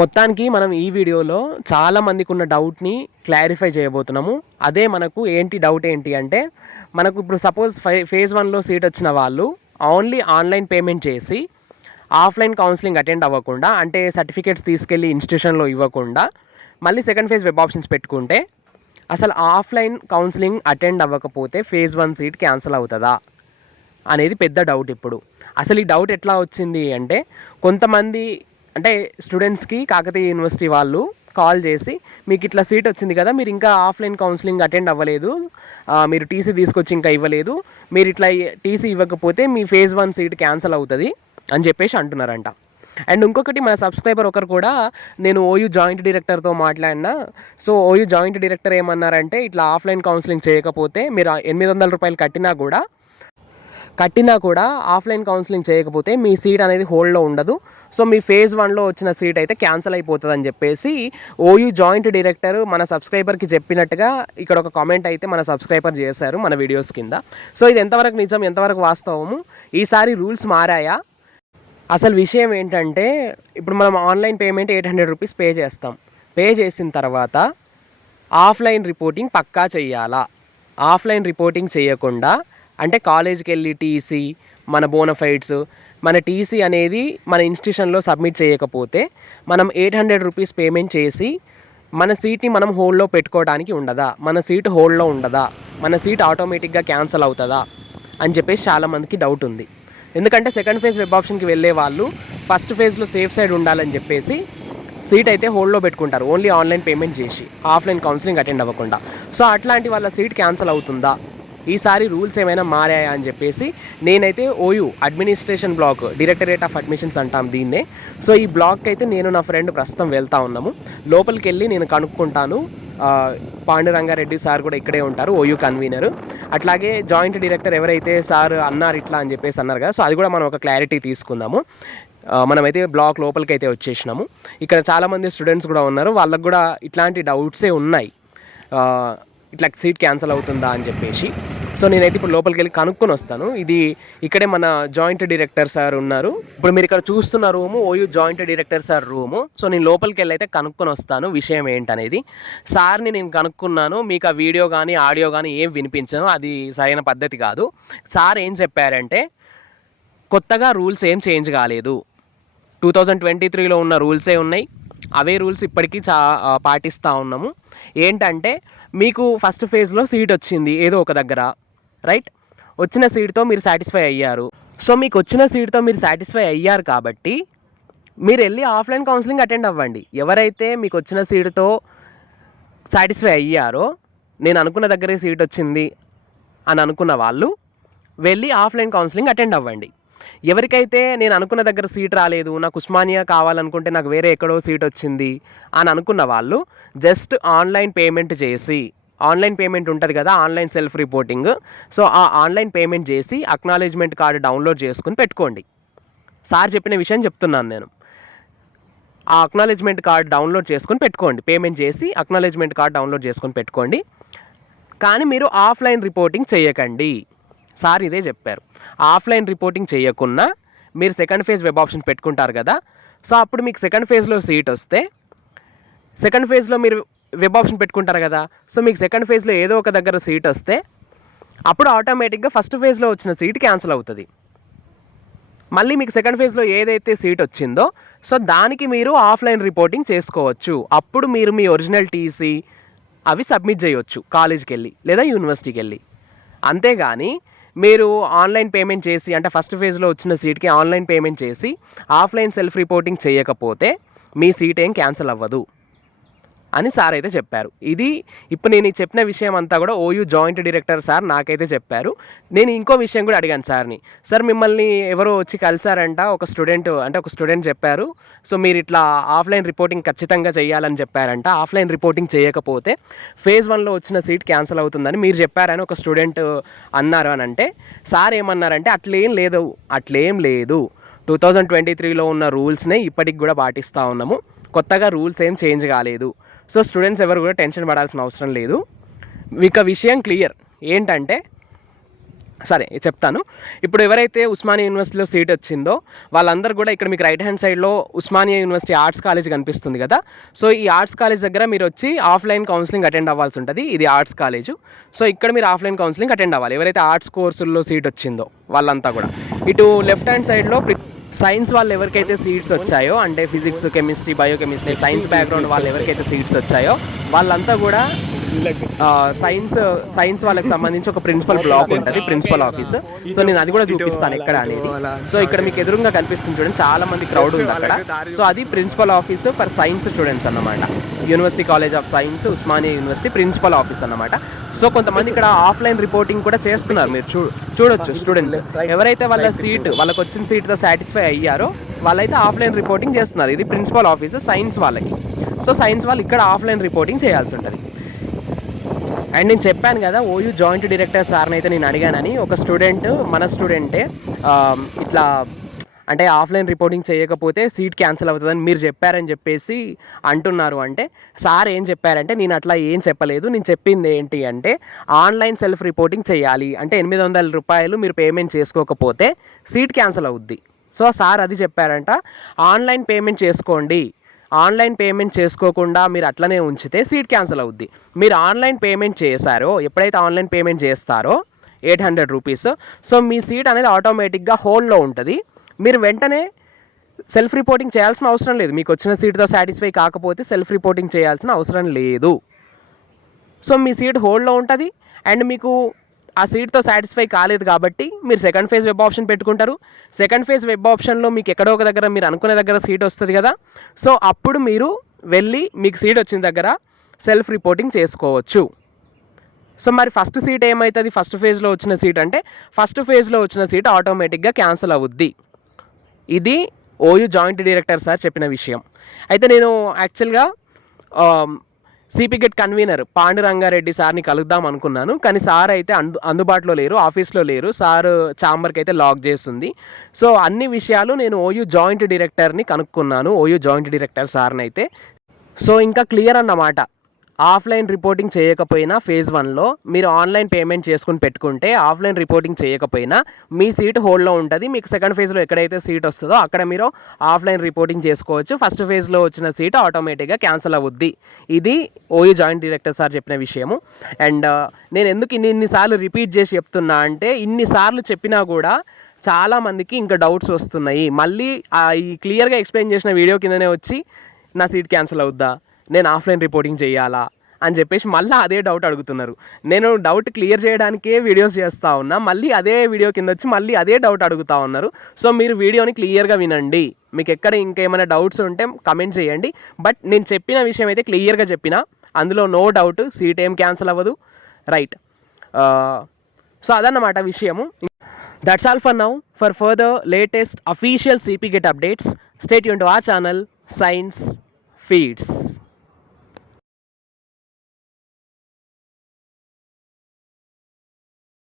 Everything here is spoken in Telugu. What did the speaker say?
మొత్తానికి మనం ఈ వీడియోలో చాలా మందికి ఉన్న డౌట్ని క్లారిఫై చేయబోతున్నాము. అదే మనకు ఏంటి డౌట్ ఏంటి అంటే మనకు ఇప్పుడు సపోజ్ ఫే ఫేజ్ వన్లో సీట్ వచ్చిన వాళ్ళు ఓన్లీ ఆన్లైన్ పేమెంట్ చేసి ఆఫ్లైన్ కౌన్సిలింగ్ అటెండ్ అవ్వకుండా అంటే సర్టిఫికేట్స్ తీసుకెళ్ళి ఇన్స్టిట్యూషన్లో ఇవ్వకుండా మళ్ళీ సెకండ్ ఫేజ్ వెబ్ ఆప్షన్స్ పెట్టుకుంటే అసలు ఆఫ్లైన్ కౌన్సిలింగ్ అటెండ్ అవ్వకపోతే ఫేజ్ వన్ సీట్ క్యాన్సిల్ అవుతుందా? అనేది పెద్ద డౌట్ ఇప్పుడు. అసలు ఈ డౌట్ ఎట్లా వచ్చింది అంటే కొంతమంది అంటే స్టూడెంట్స్కి కాకతీయ యూనివర్సిటీ వాళ్ళు కాల్ చేసి మీకు ఇట్లా సీట్ వచ్చింది కదా మీరు ఇంకా ఆఫ్లైన్ కౌన్సిలింగ్ అటెండ్ అవ్వలేదు. మీరు టీసీ తీసుకొచ్చి ఇంకా ఇవ్వలేదు. మీరు ఇట్లా టీసీ ఇవ్వకపోతే మీ ఫేజ్ వన్ సీట్ క్యాన్సిల్ అవుతుంది అని చెప్పేసి అంటున్నారంట. అండ్ ఇంకొకటి మన సబ్స్క్రైబర్ ఒకరు కూడా నేను ఓయూ జాయింట్ డైరెక్టర్తో మాట్లాడినా సో ఓయూ జాయింట్ డైరెక్టర్ ఏమన్నారంటే ఇట్లా ఆఫ్లైన్ కౌన్సిలింగ్ చేయకపోతే మీరు ఎనిమిది వందల రూపాయలు కట్టినా కూడా కట్టినా కూడా ఆఫ్లైన్ కౌన్సిలింగ్ చేయకపోతే మీ సీట్ అనేది హోల్డ్లో ఉండదు. సో మీ ఫేజ్ వన్లో వచ్చిన సీట్ అయితే క్యాన్సిల్ అయిపోతుంది అని చెప్పేసి ఓయూ జాయింట్ డైరెక్టర్ మన సబ్స్క్రైబర్కి చెప్పినట్టుగా ఇక్కడ ఒక కామెంట్ అయితే మన సబ్స్క్రైబర్ చేశారు మన వీడియోస్ కింద. సో ఇది ఎంతవరకు నిజం ఎంతవరకు వాస్తవము? ఈసారి రూల్స్ మారాయా? అసలు విషయం ఏంటంటే ఇప్పుడు మనం online payment eight hundred rupees pay చేస్తాం. పే చేసిన తర్వాత ఆఫ్లైన్ రిపోర్టింగ్ పక్కా చెయ్యాలా ఆఫ్లైన్ రిపోర్టింగ్ చేయకుండా అంటే కాలేజ్కి వెళ్ళి టీసీ మన బోనఫైడ్స్ మన టీసీ అనేది మన ఇన్స్టిట్యూషన్లో సబ్మిట్ చేయకపోతే మనం ఎయిట్ హండ్రెడ్ రూపీస్ పేమెంట్ చేసి మన సీట్ని మనం హోల్డ్లో పెట్టుకోవడానికి ఉండదా? మన సీట్ హోల్డ్లో ఉండదా? మన సీట్ ఆటోమేటిక్గా క్యాన్సిల్ అవుతుందా? అని చెప్పేసి చాలామందికి డౌట్ ఉంది. ఎందుకంటే సెకండ్ ఫేజ్ వెబ్ ఆప్షన్కి వెళ్ళే వాళ్ళు ఫస్ట్ ఫేజ్లో సేఫ్ సైడ్ ఉండాలని చెప్పేసి సీట్ అయితే హోల్డ్లో పెట్టుకుంటారు. ఓన్లీ ఆన్లైన్ పేమెంట్ చేసి ఆఫ్లైన్ కౌన్సిలింగ్ అటెండ్ అవ్వకుండా. సో అట్లాంటి వాళ్ళ సీట్ క్యాన్సిల్ అవుతుందా? ఈసారి రూల్స్ ఏమైనా మారాయా అని చెప్పేసి నేనైతే OU administration block directorate of admissions అంటాం దీన్నే. సో ఈ బ్లాక్ అయితే నేను నా ఫ్రెండ్ ప్రస్తుతం వెళ్తా ఉన్నాము. లోపలికి వెళ్ళి నేను కనుక్కుంటాను. పాండురంగారెడ్డి సార్ కూడా ఇక్కడే ఉంటారు ఓయూ కన్వీనర్. అట్లాగే జాయింట్ డైరెక్టర్ ఎవరైతే సార్ అన్నారు ఇట్లా అని చెప్పేసి అన్నారు కదా సో అది కూడా మనం ఒక క్లారిటీ తీసుకుందాము. మనమైతే బ్లాక్ లోపలికి అయితే వచ్చేసినాము. ఇక్కడ చాలామంది స్టూడెంట్స్ కూడా ఉన్నారు వాళ్ళకు కూడా ఇట్లాంటి డౌట్సే ఉన్నాయి. ఇట్లా సీట్ క్యాన్సిల్ అవుతుందా అని చెప్పేసి. సో నేనైతే ఇప్పుడు లోపలికి వెళ్ళి కనుక్కొని వస్తాను. ఇది ఇక్కడే మన జాయింట్ డైరెక్టర్ సార్ ఉన్నారు. ఇప్పుడు మీరు ఇక్కడ చూస్తున్న room OU joint director sir room. So నేను లోపలికి వెళ్ళి అయితే కనుక్కొని వస్తాను విషయం ఏంటనేది. సార్ని నేను కనుక్కున్నాను. మీకు ఆ వీడియో కానీ ఆడియో కానీ ఏం వినిపించను. అది సరైన పద్ధతి కాదు. సార్ ఏం చెప్పారంటే కొత్తగా రూల్స్ ఏం చేంజ్ కాలేదు. టూ థౌజండ్ ట్వంటీ త్రీలో ఉన్న రూల్సే ఉన్నాయి. అవే రూల్స్ ఇప్పటికీ చా పాటిస్తూ ఉన్నాము. ఏంటంటే మీకు ఫస్ట్ ఫేజ్లో సీట్ వచ్చింది. ఏదో ఒక దగ్గర. రైట్? వచ్చిన సీట్తో మీరు సాటిస్ఫై అయ్యారు. సో మీకు వచ్చిన సీట్తో మీరు సాటిస్ఫై అయ్యారు కాబట్టి మీరు వెళ్ళి ఆఫ్లైన్ కౌన్సిలింగ్ అటెండ్ అవ్వండి. ఎవరైతే మీకు వచ్చిన సీటుతో సాటిస్ఫై అయ్యారో నేను అనుకున్న దగ్గరే సీట్ వచ్చింది అని అనుకున్న వాళ్ళు వెళ్ళి ఆఫ్లైన్ కౌన్సిలింగ్ అటెండ్ అవ్వండి. ఎవరికైతే నేను అనుకున్న దగ్గర సీట్ రాలేదు నాకు ఉస్మానియా కావాలనుకుంటే నాకు వేరే ఎక్కడో సీట్ వచ్చింది అని అనుకున్న వాళ్ళు జస్ట్ ఆన్లైన్ పేమెంట్ చేసి ఆన్లైన్ పేమెంట్ ఉంటుంది కదా ఆన్లైన్ సెల్ఫ్ రిపోర్టింగ్. సో ఆ ఆన్లైన్ పేమెంట్ చేసి అక్నాలెడ్జ్మెంట్ కార్డు డౌన్లోడ్ చేసుకుని పెట్టుకోండి. సార్ చెప్పిన విషయం చెప్తున్నాను నేను. ఆ అక్నాలెడ్జ్మెంట్ కార్డ్ డౌన్లోడ్ చేసుకొని పెట్టుకోండి. పేమెంట్ చేసి అక్నాలెడ్జ్మెంట్ కార్డ్ డౌన్లోడ్ చేసుకుని పెట్టుకోండి. కానీ మీరు ఆఫ్లైన్ రిపోర్టింగ్ చేయకండి. సార్ ఇదే చెప్పారు. ఆఫ్లైన్ రిపోర్టింగ్ చేయకున్నా మీరు సెకండ్ ఫేజ్ వెబ్ ఆప్షన్ పెట్టుకుంటారు కదా సో అప్పుడు మీకు సెకండ్ ఫేజ్లో సీట్ వస్తే సెకండ్ ఫేజ్లో మీరు వెబ్ ఆప్షన్ పెట్టుకుంటారు కదా. సో మీకు సెకండ్ ఫేజ్లో ఏదో ఒక దగ్గర సీట్ వస్తే అప్పుడు ఆటోమేటిక్గా ఫస్ట్ ఫేజ్లో వచ్చిన సీట్ క్యాన్సిల్ అవుతుంది. మళ్ళీ మీకు సెకండ్ ఫేజ్లో ఏదైతే సీట్ వచ్చిందో సో దానికి మీరు ఆఫ్లైన్ రిపోర్టింగ్ చేసుకోవచ్చు. అప్పుడు మీరు మీ ఒరిజినల్ టీసీ అవి సబ్మిట్ చేయొచ్చు కాలేజ్కి వెళ్ళి లేదా యూనివర్సిటీకి వెళ్ళి అంతేగాని మీరు ఆన్లైన్ పేమెంట్ చేసి అంటే ఫస్ట్ ఫేజ్లో వచ్చిన సీట్కి ఆన్లైన్ పేమెంట్ చేసి ఆఫ్లైన్ సెల్ఫ్ రిపోర్టింగ్ చేయకపోతే మీ సీట్ ఏం క్యాన్సిల్ అవ్వదు. అని సార్ అయితే చెప్పారు. ఇది ఇప్పుడు నేను చెప్పిన విషయం అంతా కూడా ఓయూ జాయింట్ డైరెక్టర్ సార్ నాకైతే చెప్పారు. నేను ఇంకో విషయం కూడా అడిగాను సార్ని. సార్ మిమ్మల్ని ఎవరో వచ్చి కలిసారంట ఒక స్టూడెంట్ అంటే ఒక స్టూడెంట్ చెప్పారు. సో మీరు ఇట్లా ఆఫ్లైన్ రిపోర్టింగ్ ఖచ్చితంగా చేయాలని చెప్పారంట. ఆఫ్లైన్ రిపోర్టింగ్ చేయకపోతే ఫేజ్ వన్లో వచ్చిన సీట్ క్యాన్సిల్ అవుతుందని మీరు చెప్పారని ఒక స్టూడెంట్ అన్నారు అని అంటే సార్ ఏమన్నారంటే అట్లేం లేదు అట్లేం లేదు. టూ థౌజండ్ ట్వంటీ త్రీలో ఉన్న రూల్స్నే ఇప్పటికి కూడా పాటిస్తూ ఉన్నాము. కొత్తగా రూల్స్ ఏం చేంజ్ కాలేదు. సో స్టూడెంట్స్ ఎవరు కూడా టెన్షన్ పడాల్సిన అవసరం లేదు. మీకు విషయం క్లియర్. ఏంటంటే సరే చెప్తాను. ఇప్పుడు ఎవరైతే ఉస్మానియా యూనివర్సిటీలో సీట్ వచ్చిందో వాళ్ళందరూ కూడా ఇక్కడ మీకు రైట్ హ్యాండ్ సైడ్లో ఉస్మానియా యూనివర్సిటీ ఆర్ట్స్ కాలేజ్ కనిపిస్తుంది కదా. సో ఈ ఆర్ట్స్ కాలేజ్ దగ్గర మీరు వచ్చి ఆఫ్లైన్ కౌన్సిలింగ్ అటెండ్ అవ్వాల్సి ఉంటుంది. ఇది ఆర్ట్స్ కాలేజ్. సో ఇక్కడ మీరు ఆఫ్లైన్ కౌన్సిలింగ్ అటెండ్ అవ్వాలి. ఎవరైతే ఆర్ట్స్ కోర్సుల్లో సీట్ వచ్చిందో వాళ్ళంతా కూడా. ఇటు లెఫ్ట్ హ్యాండ్ సైడ్లో సైన్స్ వాళ్ళు ఎవరికైతే సీట్స్ వచ్చాయో అంటే physics chemistry biochemistry science background వాళ్ళు ఎవరికైతే సీట్స్ వచ్చాయో వాళ్ళంతా కూడా సైన్స్ సైన్స్ వాళ్ళకి సంబంధించి ఒక ప్రిన్సిపల్ బ్లాక్ ఉంటుంది ప్రిన్సిపల్ ఆఫీస్. సో నేను అది కూడా చూపిస్తాను ఎక్కడ అనేది. సో ఇక్కడ మీకు ఎదురుగా కనిపిస్తుంది చూడండి చాలా మంది క్రౌడ్ ఉంది అక్కడ. సో అది principal office for science students అన్నమాట. University college of science Osmania university principal office అన్నమాట. సో కొంతమంది ఇక్కడ ఆఫ్లైన్ రిపోర్టింగ్ కూడా చేస్తున్నారు మీరు చూ చూడొచ్చు స్టూడెంట్స్. ఎవరైతే వాళ్ళ సీట్ వాళ్ళకి వచ్చిన సీట్తో సాటిస్ఫై అయ్యారో వాళ్ళైతే ఆఫ్లైన్ రిపోర్టింగ్ చేస్తున్నారు. ఇది ప్రిన్సిపల్ ఆఫీస్ సైన్స్ వాళ్ళకి. సో సైన్స్ వాళ్ళు ఇక్కడ ఆఫ్లైన్ రిపోర్టింగ్ చేయాల్సి ఉంటుంది. అండ్ నేను చెప్పాను కదా ఓయూ జాయింట్ డైరెక్టర్ సార్ని అయితే నేను అడిగానని. ఒక స్టూడెంట్ మన స్టూడెంటే ఇట్లా అంటే ఆఫ్లైన్ రిపోర్టింగ్ చేయకపోతే సీట్ క్యాన్సిల్ అవుతుందని మీరు చెప్పారని చెప్పేసి అంటున్నారు అంటే సార్ ఏం చెప్పారంటే నేను అట్లా ఏం చెప్పలేదు. నేను చెప్పింది ఏంటి అంటే ఆన్లైన్ సెల్ఫ్ రిపోర్టింగ్ చేయాలి. అంటే ఎనిమిది వందల రూపాయలు మీరు పేమెంట్ చేసుకోకపోతే సీట్ క్యాన్సిల్ అవుద్ది. సో సార్ అది చెప్పారంట ఆన్లైన్ పేమెంట్ చేసుకోండి. ఆన్లైన్ పేమెంట్ చేసుకోకుండా మీరు అట్లనే ఉంచితే సీట్ క్యాన్సిల్ అవుద్ది. మీరు ఆన్లైన్ పేమెంట్ చేశారో ఎప్పుడైతే ఆన్లైన్ పేమెంట్ చేస్తారో ఎయిట్ హండ్రెడ్ రూపీస్. సో మీ సీట్ అనేది ఆటోమేటిక్గా హోల్డ్లో ఉంటుంది. మీరు వెంటనే సెల్ఫ్ రిపోర్టింగ్ చేయాల్సిన అవసరం లేదు. మీకు వచ్చిన సీట్తో సాటిస్ఫై కాకపోతే సెల్ఫ్ రిపోర్టింగ్ చేయాల్సిన అవసరం లేదు. సో మీ సీట్ హోల్డ్లో ఉంటుంది. అండ్ మీకు ఆ సీట్తో సాటిస్ఫై కాలేదు కాబట్టి మీరు సెకండ్ ఫేజ్ వెబ్ ఆప్షన్ పెట్టుకుంటారు. సెకండ్ ఫేజ్ వెబ్ ఆప్షన్లో మీకు ఎక్కడో ఒక దగ్గర మీరు అనుకునే దగ్గర సీట్ వస్తుంది కదా. సో అప్పుడు మీరు వెళ్ళి మీకు సీట్ వచ్చిన దగ్గర సెల్ఫ్ రిపోర్టింగ్ చేసుకోవచ్చు. సో మరి ఫస్ట్ సీట్ ఏమవుతుంది ఫస్ట్ ఫేజ్లో వచ్చిన సీట్ అంటే ఫస్ట్ ఫేజ్లో వచ్చిన సీట్ ఆటోమేటిక్గా క్యాన్సిల్ అవుద్ది. ఇది ఓయూ జాయింట్ డైరెక్టర్ సార్ చెప్పిన విషయం. అయితే నేను యాక్చువల్గా సిపిగెట్ కన్వీనర్ పాండురంగారెడ్డి సార్ని కలుద్దాం అనుకున్నాను. కానీ సార్ అయితే అందు అందుబాటులో లేరు ఆఫీస్లో లేరు. సార్ ఛాంబర్కి అయితే లాక్ చేస్తుంది. సో అన్ని విషయాలు నేను ఓయూ జాయింట్ డైరెక్టర్ని కనుక్కున్నాను. ఓయూ జాయింట్ డైరెక్టర్ సార్ని అయితే సో ఇంకా క్లియర్ అన్నమాట. ఆఫ్లైన్ రిపోర్టింగ్ చేయకపోయినా ఫేజ్ వన్లో మీరు ఆన్లైన్ పేమెంట్ చేసుకుని పెట్టుకుంటే ఆఫ్లైన్ రిపోర్టింగ్ చేయకపోయినా మీ సీట్ హోల్డ్లో ఉంటుంది. మీకు సెకండ్ ఫేజ్లో ఎక్కడైతే సీట్ వస్తుందో అక్కడ మీరు ఆఫ్లైన్ రిపోర్టింగ్ చేసుకోవచ్చు. ఫస్ట్ ఫేజ్లో వచ్చిన సీట్ ఆటోమేటిక్గా క్యాన్సిల్ అవుద్ది. ఇది ఓయూ జాయింట్ డైరెక్టర్ సార్ చెప్పిన విషయము. అండ్ నేను ఎందుకు ఇన్ని ఇన్నిసార్లు రిపీట్ చేసి చెప్తున్నా అంటే ఇన్నిసార్లు చెప్పినా కూడా చాలామందికి ఇంకా డౌట్స్ వస్తున్నాయి. మళ్ళీ ఈ క్లియర్గా ఎక్స్ప్లెయిన్ చేసిన వీడియో కిందనే వచ్చి నా సీట్ క్యాన్సిల్ అవుద్దా? నేను ఆఫ్లైన్ రిపోర్టింగ్ చేయాలా? అని చెప్పేసి మళ్ళీ అదే డౌట్ అడుగుతున్నారు. నేను డౌట్ క్లియర్ చేయడానికే వీడియోస్ చేస్తూ ఉన్నా మళ్ళీ అదే వీడియో కింద వచ్చి మళ్ళీ అదే డౌట్ అడుగుతూ ఉన్నారు. సో మీరు వీడియోని క్లియర్గా వినండి. మీకు ఎక్కడ ఇంకేమైనా డౌట్స్ ఉంటే కమెంట్ చేయండి. బట్ నేను చెప్పిన విషయం అయితే క్లియర్గా చెప్పిన అందులో నో డౌట్ సీట్ ఏం క్యాన్సిల్ అవ్వదు. రైట్. సో అదన్నమాట విషయము. That's all for now for further latest official CP get updates stay Yoon to ఆ ఛానల్ సైన్స్ ఫీడ్స్